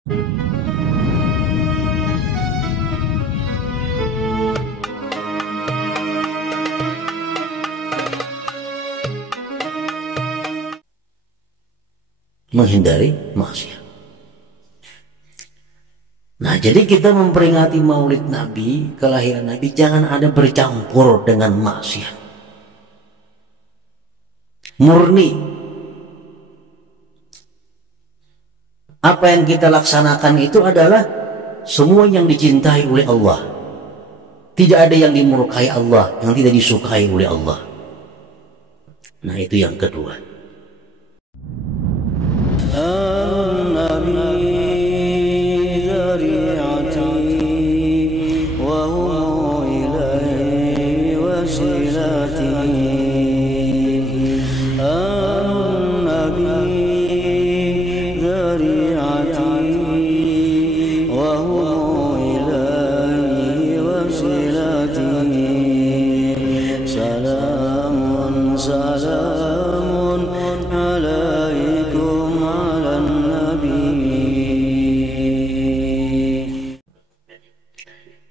menghindari maksiat. Nah, jadi kita memperingati Maulid Nabi, kelahiran Nabi, jangan ada bercampur dengan maksiat. Murni apa yang kita laksanakan itu adalah semua yang dicintai oleh Allah. Tidak ada yang dimurkai Allah, yang tidak disukai oleh Allah. Nah, itu yang kedua.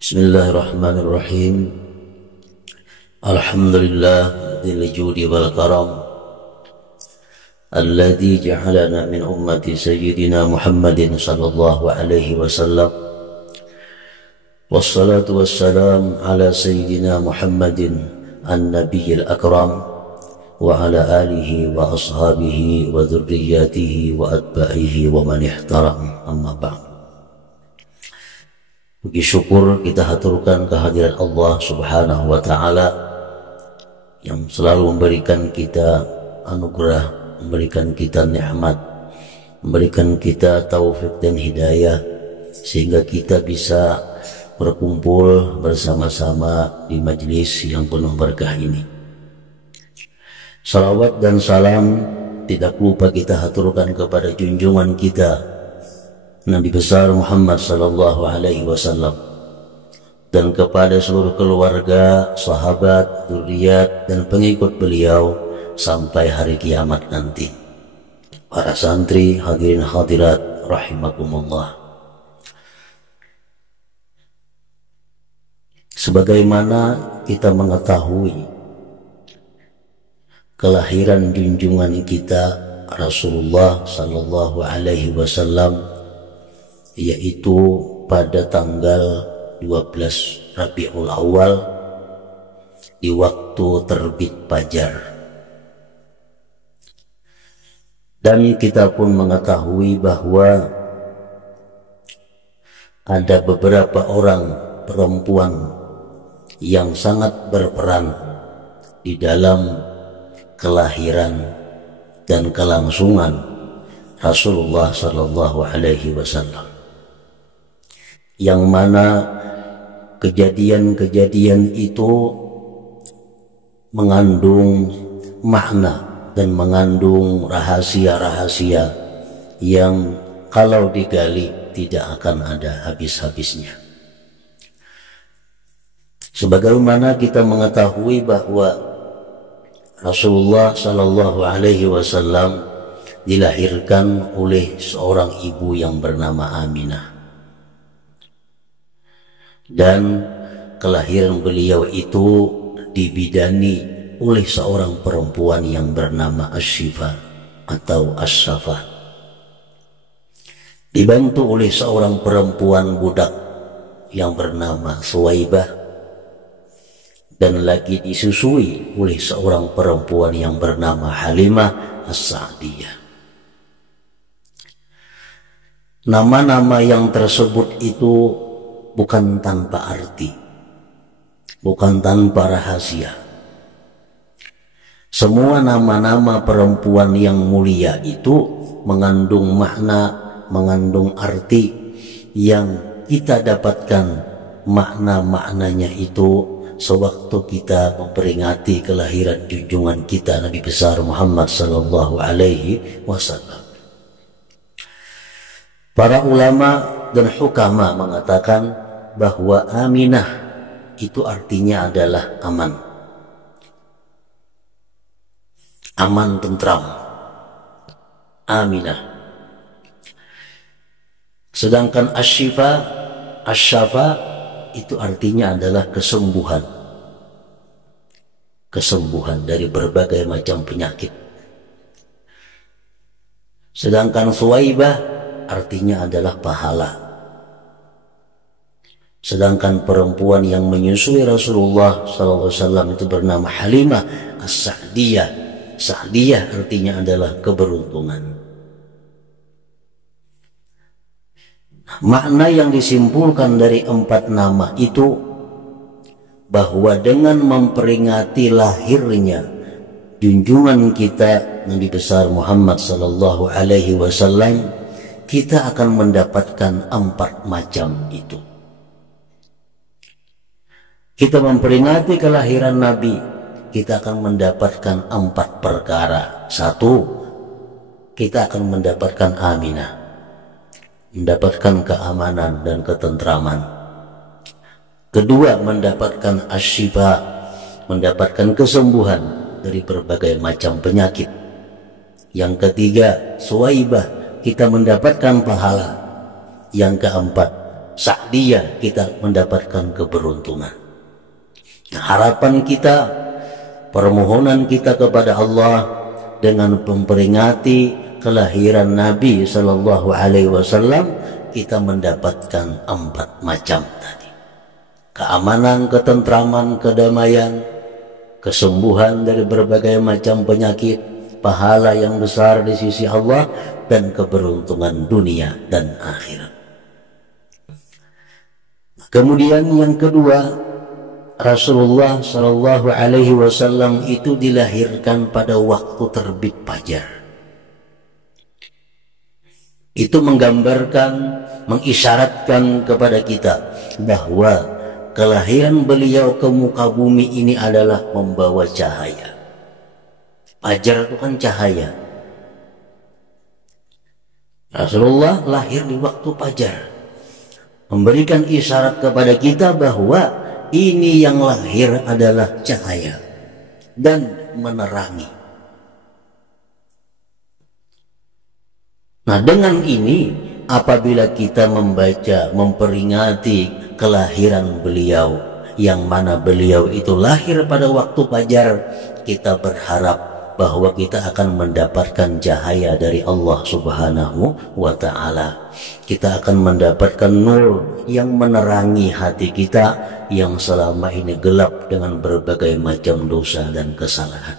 Bismillahirrahmanirrahim. Alhamdulillah dzil judi wal karam alladzi ja'alana min ummati sayyidina Muhammadin sallallahu alaihi wasallam. Wassalatu wassalam ala sayyidina Muhammadin an-nabiyil akram wa ala alihi wa ashabihi wa dzurriyyatihi wa atba'ihi wa man ihtaram, amma ba'd. Puji syukur kita haturkan kehadiran Allah Subhanahu wa ta'ala yang selalu memberikan kita anugerah, memberikan kita nikmat, memberikan kita taufik dan hidayah sehingga kita bisa berkumpul bersama-sama di majlis yang penuh berkah ini. Salawat dan salam tidak lupa kita haturkan kepada junjungan kita Nabi besar Muhammad sallallahu alaihi wasallam dan kepada seluruh keluarga, sahabat, dzurriyyat dan pengikut beliau sampai hari kiamat nanti. Para santri, hadirin hadirat rahimakumullah. Sebagaimana kita mengetahui kelahiran junjungan kita Rasulullah sallallahu alaihi wasallam, yaitu pada tanggal 12 Rabiul Awal di waktu terbit fajar. Dan kita pun mengetahui bahwa ada beberapa orang perempuan yang sangat berperan di dalam kelahiran dan kelangsungan Rasulullah sallallahu alaihi wasallam, yang mana kejadian-kejadian itu mengandung makna dan mengandung rahasia-rahasia yang kalau digali tidak akan ada habis-habisnya. Sebagaimana kita mengetahui bahwa Rasulullah sallallahu alaihi wasallam dilahirkan oleh seorang ibu yang bernama Aminah. Dan kelahiran beliau itu dibidani oleh seorang perempuan yang bernama Asy-Syifa atau As-Safa, dibantu oleh seorang perempuan budak yang bernama Suwaibah, dan lagi disusui oleh seorang perempuan yang bernama Halimah As-Sa'diyah. Nama-nama yang tersebut itu bukan tanpa arti, bukan tanpa rahasia. Semua nama-nama perempuan yang mulia itu mengandung makna, mengandung arti yang kita dapatkan makna-maknanya itu sewaktu kita memperingati kelahiran junjungan kita Nabi besar Muhammad sallallahu alaihi wasallam. Para ulama dan hukama mengatakan bahwa Aminah itu artinya adalah aman, aman tentram. Aminah Sedangkan asyafa itu artinya adalah kesembuhan. Kesembuhan dari berbagai macam penyakit. Sedangkan suwaibah artinya adalah pahala. Sedangkan perempuan yang menyusui Rasulullah SAW itu bernama Halimah As-Sa'diyah. Sa'diyah artinya adalah keberuntungan. Makna yang disimpulkan dari 4 nama itu bahwa dengan memperingati lahirnya junjungan kita Nabi besar Muhammad sallallahu alaihi wasallam, kita akan mendapatkan 4 macam itu. Kita memperingati kelahiran Nabi, kita akan mendapatkan 4 perkara. 1, kita akan mendapatkan Aminah, mendapatkan keamanan dan ketentraman. Kedua, mendapatkan asyifa, mendapatkan kesembuhan dari berbagai macam penyakit. Yang ketiga, suwaibah, kita mendapatkan pahala. Yang keempat, sa'diyah, kita mendapatkan keberuntungan. Harapan kita, permohonan kita kepada Allah dengan memperingati kelahiran Nabi Sallallahu Alaihi Wasallam, kita mendapatkan 4 macam tadi: keamanan, ketentraman, kedamaian, kesembuhan dari berbagai macam penyakit, pahala yang besar di sisi Allah, dan keberuntungan dunia dan akhirat. Kemudian yang kedua, Rasulullah Shallallahu Alaihi Wasallam itu dilahirkan pada waktu terbit fajar. Itu menggambarkan, mengisyaratkan kepada kita bahwa kelahiran beliau ke muka bumi ini adalah membawa cahaya. Fajar itu kan cahaya. Rasulullah lahir di waktu fajar, memberikan isyarat kepada kita bahwa ini yang lahir adalah cahaya dan menerangi. Nah, dengan ini apabila kita membaca, memperingati kelahiran beliau, yang mana beliau itu lahir pada waktu fajar, kita berharap bahwa kita akan mendapatkan cahaya dari Allah Subhanahu wa Ta'ala. Kita akan mendapatkan nur yang menerangi hati kita yang selama ini gelap dengan berbagai macam dosa dan kesalahan.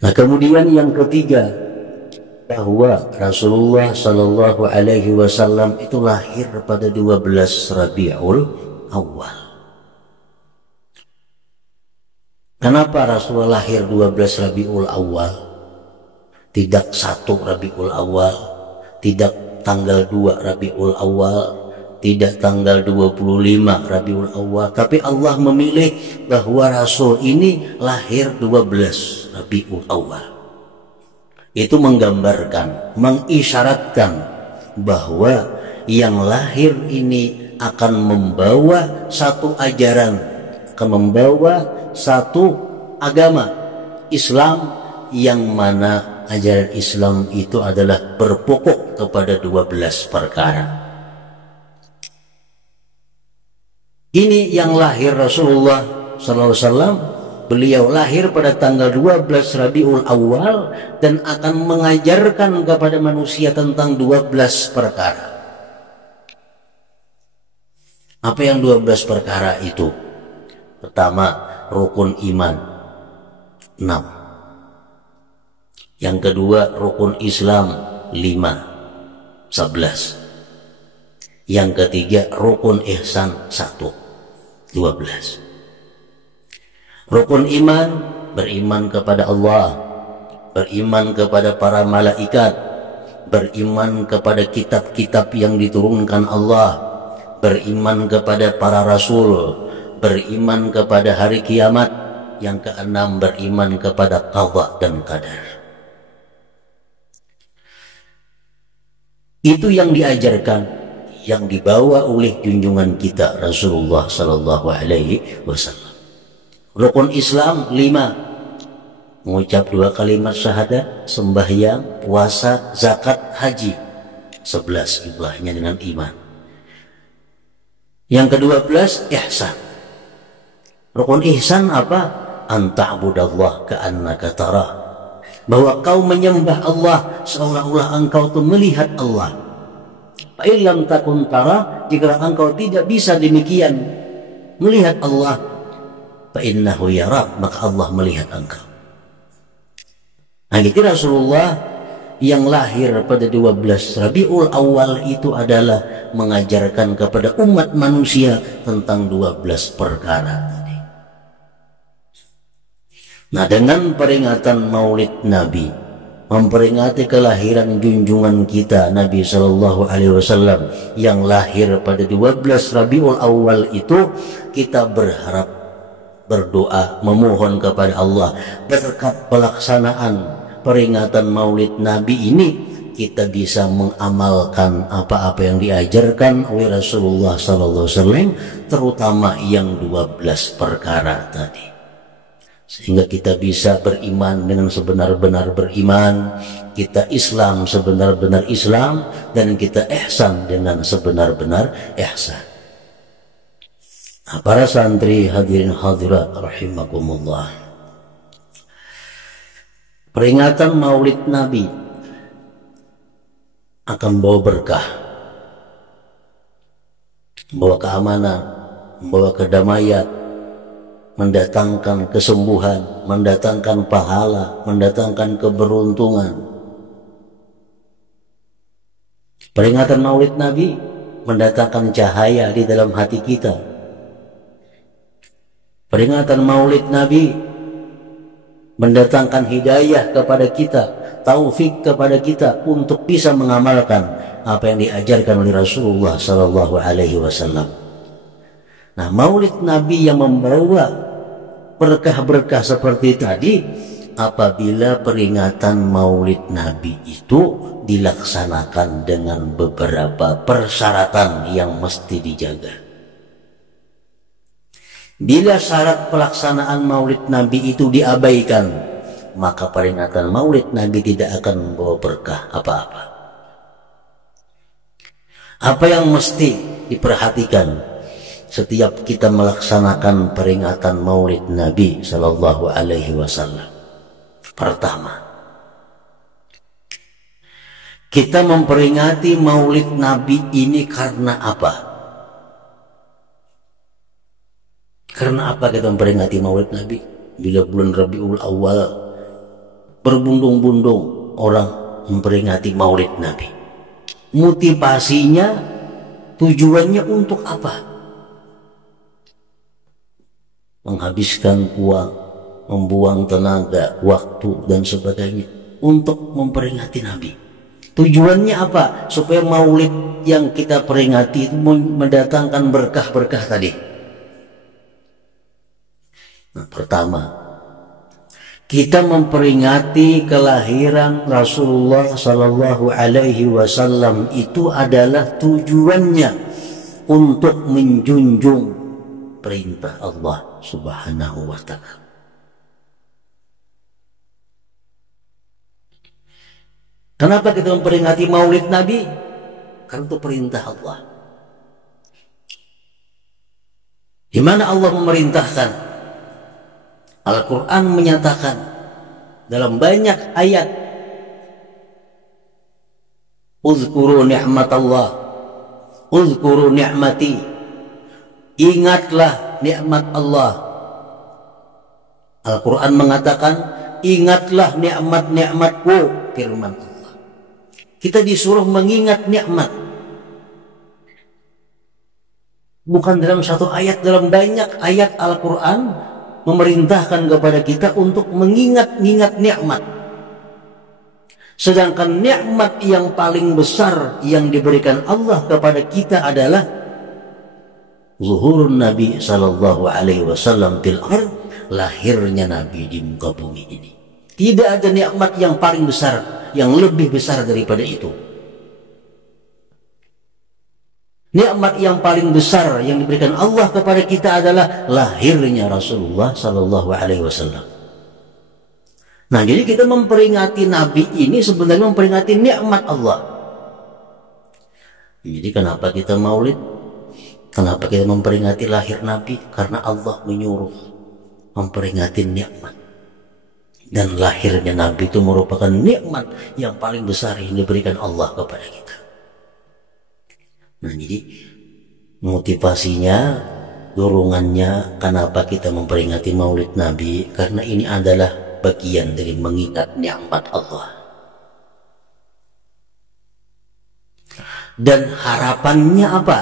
Nah, kemudian yang ketiga, bahwa Rasulullah Shallallahu Alaihi Wasallam itu lahir pada 12 Rabiul Awal. Kenapa Rasulullah lahir 12 Rabiul Awal? Tidak 1 Rabiul Awal, tidak tanggal 2 Rabiul Awal, tidak tanggal 25 Rabiul Awal, tapi Allah memilih bahwa Rasul ini lahir 12 Rabiul Awal. Itu menggambarkan, mengisyaratkan bahwa yang lahir ini akan membawa satu ajaran, akan membawa satu agama Islam, yang mana ajaran Islam itu adalah berpokok kepada 12 perkara. Ini yang lahir Rasulullah SAW. Beliau lahir pada tanggal 12 Rabiul Awal dan akan mengajarkan kepada manusia tentang 12 perkara. Apa yang 12 perkara itu? Pertama, rukun iman 6. Yang kedua, rukun Islam 5, 11. Yang ketiga, rukun ihsan 1, 12. Rukun iman, beriman kepada Allah, beriman kepada para malaikat, beriman kepada kitab-kitab yang diturunkan Allah, beriman kepada para rasul, beriman kepada hari kiamat. Yang keenam, beriman kepada qadha dan qadar. Itu yang diajarkan, yang dibawa oleh junjungan kita Rasulullah Sallallahu Alaihi Wasallam. Rukun Islam 5, mengucap 2 kalimat syahadat, sembahyang, puasa, zakat, haji. 11 jumlahnya dengan iman. Yang ke-12 ihsan. Rukun ihsan apa? An ta'budallah ka'annaka tarah. Bahwa kau menyembah Allah seolah-olah engkau itu melihat Allah. Fa illam takun tarah, jika engkau tidak bisa demikian melihat Allah, fa innahu yarak, maka Allah melihat engkau. Nah, gitu Rasulullah yang lahir pada 12 Rabiul Awal itu adalah mengajarkan kepada umat manusia tentang 12 perkara tadi. Nah, dengan peringatan Maulid Nabi, memperingati kelahiran junjungan kita Nabi Shallallahu Alaihi Wasallam yang lahir pada 12 Rabiul Awal itu, kita berharap, berdoa, memohon kepada Allah berkat pelaksanaan peringatan Maulid Nabi ini kita bisa mengamalkan apa-apa yang diajarkan oleh Rasulullah Sallallahu Alaihi Wasallam, terutama yang 12 perkara tadi, sehingga kita bisa beriman dengan sebenar-benar beriman, kita Islam sebenar-benar Islam, dan kita ihsan dengan sebenar-benar ihsan. Nah, para santri hadirin hadirat rahimakumullah, peringatan Maulid Nabi akan bawa berkah, membawa keamanan, membawa kedamaian, mendatangkan kesembuhan, mendatangkan pahala, mendatangkan keberuntungan. Peringatan Maulid Nabi mendatangkan cahaya di dalam hati kita. Peringatan Maulid Nabi mendatangkan hidayah kepada kita, taufik kepada kita untuk bisa mengamalkan apa yang diajarkan oleh Rasulullah Sallallahu Alaihi Wasallam. Nah, Maulid Nabi yang membawa berkah-berkah seperti tadi, apabila peringatan Maulid Nabi itu dilaksanakan dengan beberapa persyaratan yang mesti dijaga. Bila syarat pelaksanaan Maulid Nabi itu diabaikan, maka peringatan Maulid Nabi tidak akan membawa berkah apa-apa. Apa yang mesti diperhatikan setiap kita melaksanakan peringatan Maulid Nabi Sallallahu Alaihi Wasallam? Pertama, kita memperingati Maulid Nabi ini karena apa? Karena apa kita memperingati Maulid Nabi? Bila bulan Rabiul Awal berbundung-bundung orang memperingati Maulid Nabi, motivasinya, tujuannya untuk apa? Menghabiskan uang, membuang tenaga, waktu, dan sebagainya untuk memperingati Nabi. Tujuannya apa? Supaya Maulid yang kita peringati itu mendatangkan berkah-berkah tadi. Nah, pertama, kita memperingati kelahiran Rasulullah Sallallahu Alaihi Wasallam itu adalah tujuannya untuk menjunjung perintah Allah Subhanahu Wa Taala. Kenapa kita memperingati Maulid Nabi? Karena itu perintah Allah. Di mana Allah memerintahkan? Al-Quran menyatakan dalam banyak ayat, uzkuru ni'matallah, uzkuru ni'mati, ingatlah nikmat Allah. Al-Quran mengatakan, ingatlah nikmat-nikmatku, firman Allah. Kita disuruh mengingat nikmat, bukan dalam satu ayat, dalam banyak ayat Al-Quran memerintahkan kepada kita untuk mengingat-ingat nikmat. Sedangkan nikmat yang paling besar yang diberikan Allah kepada kita adalah zuhurun Nabi Sallallahu Alaihi Wasallam fil ardh, lahirnya Nabi di muka bumi ini. Tidak ada nikmat yang paling besar, yang lebih besar daripada itu. Nikmat yang paling besar yang diberikan Allah kepada kita adalah lahirnya Rasulullah Sallallahu Alaihi Wasallam. Nah, jadi kita memperingati Nabi ini sebenarnya memperingati nikmat Allah. Jadi kenapa kita maulid? Kenapa kita memperingati lahir Nabi? Karena Allah menyuruh memperingati nikmat. Dan lahirnya Nabi itu merupakan nikmat yang paling besar yang diberikan Allah kepada kita. Nah, jadi motivasinya, dorongannya kenapa kita memperingati maulid Nabi, karena ini adalah bagian dari mengingat nikmat Allah. Dan harapannya apa?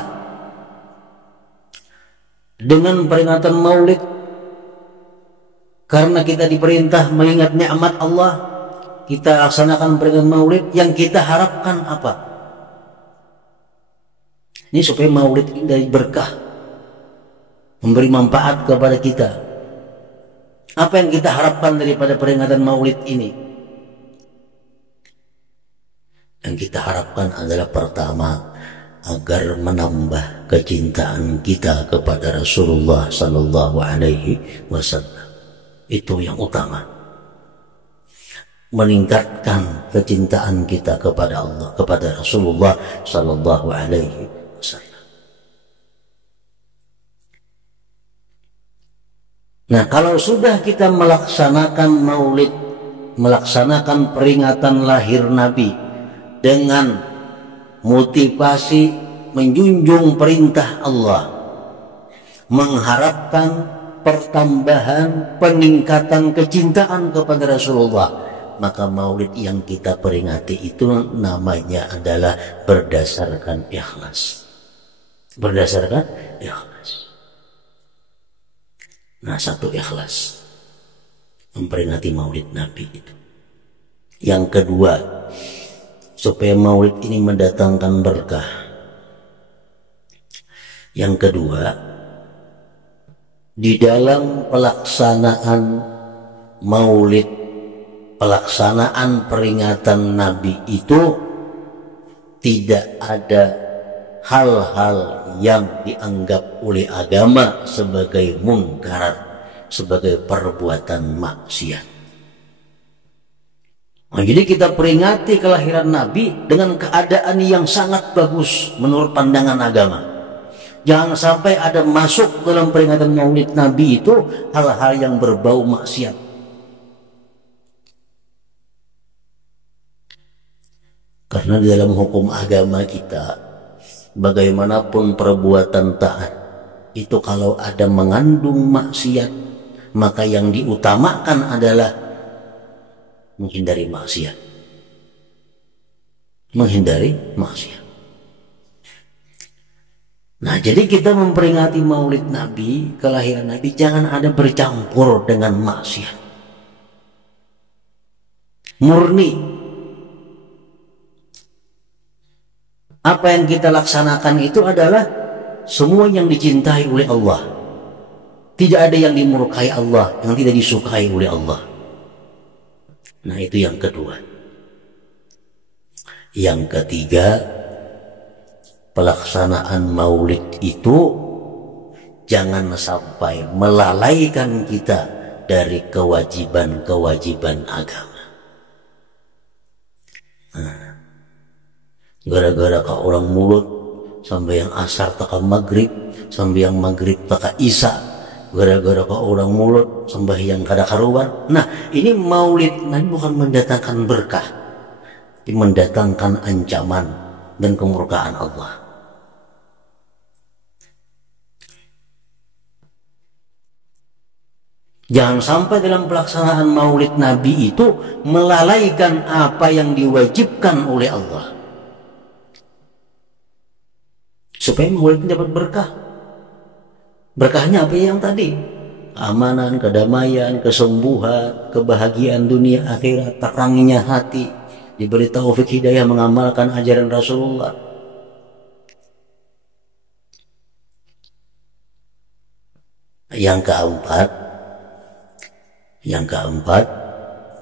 Dengan peringatan maulid, karena kita diperintah mengingat nikmat Allah, kita laksanakan peringatan maulid, yang kita harapkan apa? Ini supaya maulid ini dari berkah, memberi manfaat kepada kita. Apa yang kita harapkan daripada peringatan maulid ini? Yang kita harapkan adalah pertama, agar menambah kecintaan kita kepada Rasulullah Sallallahu Alaihi Wasallam. Itu yang utama. Meningkatkan kecintaan kita kepada Allah, kepada Rasulullah Sallallahu Alaihi Wasallam. Nah, kalau sudah kita melaksanakan maulid, melaksanakan peringatan lahir Nabi dengan motivasi menjunjung perintah Allah, mengharapkan pertambahan, peningkatan kecintaan kepada Rasulullah, maka maulid yang kita peringati itu namanya adalah berdasarkan ikhlas. Berdasarkan ikhlas. Nah, satu ikhlas memperingati maulid Nabi itu. Yang kedua, supaya maulid ini mendatangkan berkah. Yang kedua, di dalam pelaksanaan maulid, pelaksanaan peringatan Nabi itu tidak ada hal-hal yang dianggap oleh agama sebagai munkar, sebagai perbuatan maksiat. Nah, jadi kita peringati kelahiran Nabi dengan keadaan yang sangat bagus menurut pandangan agama. Jangan sampai ada masuk dalam peringatan maulid Nabi itu hal-hal yang berbau maksiat. Karena di dalam hukum agama kita, bagaimanapun perbuatan taat itu kalau ada mengandung maksiat, maka yang diutamakan adalah menghindari maksiat. Menghindari maksiat. Nah, jadi kita memperingati maulid Nabi, kelahiran Nabi, jangan ada bercampur dengan maksiat. Murni. Apa yang kita laksanakan itu adalah semua yang dicintai oleh Allah. Tidak ada yang dimurkai Allah, yang tidak disukai oleh Allah. Nah, itu yang kedua. Yang ketiga, pelaksanaan maulid itu jangan sampai melalaikan kita dari kewajiban-kewajiban agama. Nah, gara-gara ke orang mulut sampai yang asar taka maghrib, sampai yang maghrib taka isya, gara-gara ke orang mulut sampai yang kada karuan. Nah, ini maulid Nabi bukan mendatangkan berkah, tapi mendatangkan ancaman dan kemurkaan Allah. Jangan sampai dalam pelaksanaan maulid Nabi itu melalaikan apa yang diwajibkan oleh Allah. Supaya maulid dapat berkah. Berkahnya apa yang tadi? Keamanan, kedamaian, kesembuhan, kebahagiaan dunia akhirat, terangnya hati, diberi taufik hidayah mengamalkan ajaran Rasulullah. Yang keempat,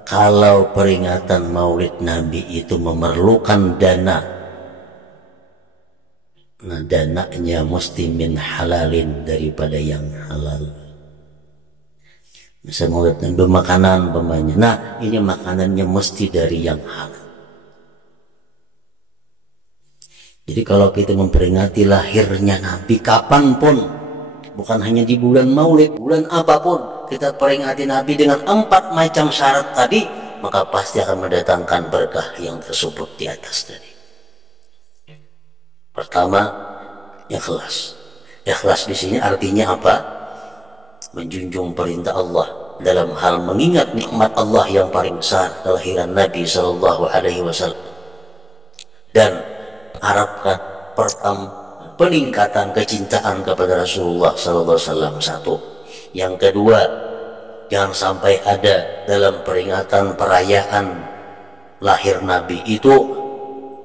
kalau peringatan maulid Nabi itu memerlukan dana, nah dananya mesti min halalin, daripada yang halal. Misalnya maulid Nabi makanan umpamanya, nah ini makanannya mesti dari yang halal. Jadi kalau kita memperingati lahirnya Nabi kapanpun, bukan hanya di bulan Maulid, bulan apapun, kita peringati Nabi dengan 4 macam syarat tadi, maka pasti akan mendatangkan berkah yang tersebut di atas tadi. Pertama, ikhlas. Ikhlas di sini artinya apa? Menjunjung perintah Allah dalam hal mengingat nikmat Allah yang paling besar, kelahiran Nabi Shallallahu Alaihi Wasallam, dan harapkan peningkatan kecintaan kepada Rasulullah Sallallahu Alaihi Wasallam. Satu. Yang kedua, jangan sampai ada dalam peringatan perayaan lahir Nabi itu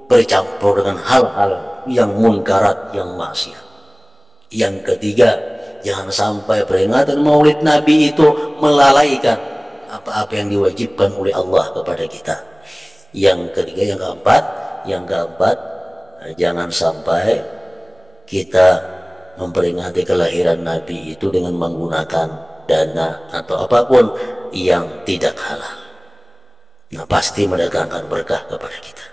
bercampur dengan hal-hal yang munkarat, yang maksiat. Yang ketiga, jangan sampai peringatan Maulid Nabi itu melalaikan apa-apa yang diwajibkan oleh Allah kepada kita. Yang ketiga, yang keempat, jangan sampai kita memperingati kelahiran Nabi itu dengan menggunakan dana atau apapun yang tidak halal. Nah, pasti mendatangkan berkah kepada kita.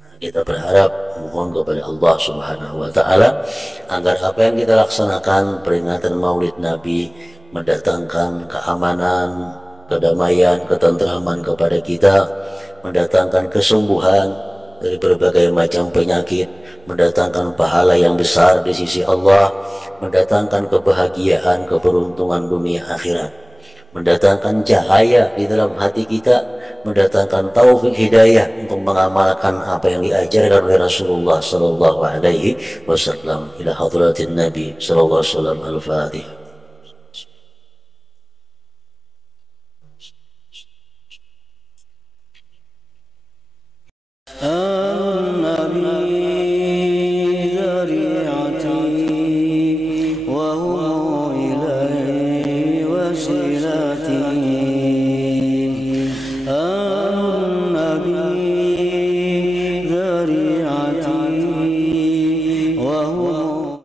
Nah, kita berharap, mohon kepada Allah Subhanahu wa Ta'ala agar apa yang kita laksanakan peringatan Maulid Nabi mendatangkan keamanan, kedamaian, ketentraman kepada kita, mendatangkan kesembuhan dari berbagai macam penyakit, mendatangkan pahala yang besar di sisi Allah, mendatangkan kebahagiaan, keberuntungan dunia akhirat, mendatangkan cahaya di dalam hati kita, mendatangkan taufik hidayah untuk mengamalkan apa yang diajarkan oleh Rasulullah Sallallahu Alaihi Wasallam. Ila hadratin Nabi Sallallahu Alaihi Wasallam. Al-Fatihah.